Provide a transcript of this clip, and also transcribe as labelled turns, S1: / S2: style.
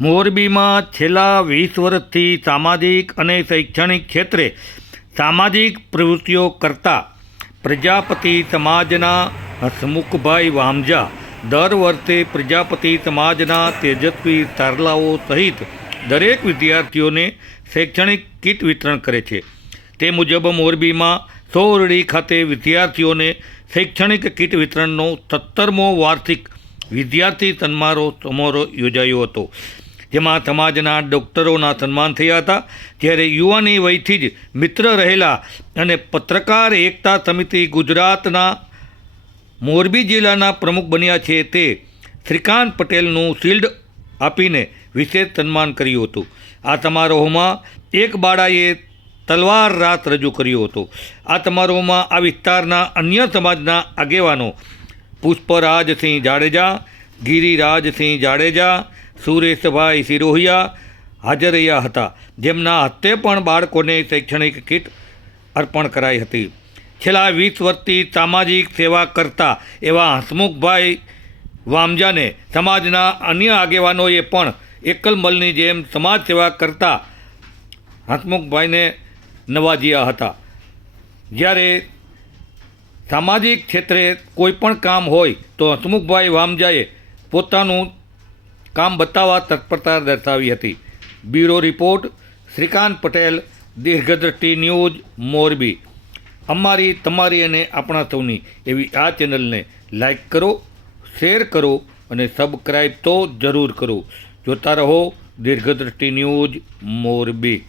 S1: મોરબીમાં છેલ્લા વીસ વર્ષથી સામાજિક અને શૈક્ષણિક ક્ષેત્રે સામાજિક પ્રવૃત્તિઓ કરતા પ્રજાપતિ સમાજના હસમુખભાઈ વામજા દર વર્ષે પ્રજાપતિ સમાજના તેજસ્વી તારલાઓ સહિત દરેક વિદ્યાર્થીઓને શૈક્ષણિક કીટ વિતરણ કરે છે. તે મુજબ મોરબીમાં સોરડી ખાતે વિદ્યાર્થીઓને શૈક્ષણિક કીટ વિતરણનો સત્તરમો વાર્ષિક વિદ્યાર્થી સન્મારોહ સમારોહ યોજાયો હતો. જેમાં સમાજના ડૉક્ટરોના સન્માન થયા હતા. જ્યારે યુવાની વયથી જ મિત્ર રહેલા અને પત્રકાર એકતા સમિતિ ગુજરાતના મોરબી જિલ્લાના પ્રમુખ બન્યા છે તે શ્રીકાંત પટેલનું શિલ્ડ આપીને વિશેષ સન્માન કર્યું હતું. આ સમારોહમાં એક બાળાએ તલવાર રાત રજૂ કર્યો હતો. આ સમારોહમાં આ વિસ્તારના અન્ય સમાજના આગેવાનો પુષ્પરાજસિંહ જાડેજા, ગિરિરાજસિંહ જાડેજા સુરેશભાઈ સિરોહિયા હાજર રહ્યા હતા. જેમના હસ્તે પણ બાળકોને શૈક્ષણિક કીટ અર્પણ કરાઈ હતી. છેલ્લા વીસ વર્ષથી સામાજિક સેવા કરતા એવા હસમુખભાઈ વામજાને સમાજના અન્ય આગેવાનોએ પણ એકલમલની જેમ સમાજ સેવા કરતા હસમુખભાઈને નવાજ્યા હતા. જ્યારે સામાજિક ક્ષેત્રે કોઈ પણ કામ હોય તો હસમુખભાઈ વામજાએ પોતાનું કામ બતાવવા તત્પરતા દર્શાવી હતી. Bureau report, Shrikant Patel Dirghdrishti news, Morbi. અમારી, તમારી અને આપણા સૌની એવી આ ચેનલને લાઈક કરો, શેર કરો અને સબસ્ક્રાઈબ તો જરૂર કરો. જોતા રહો દીર્ઘદ્રષ્ટિ ન્યૂઝ, મોરબી.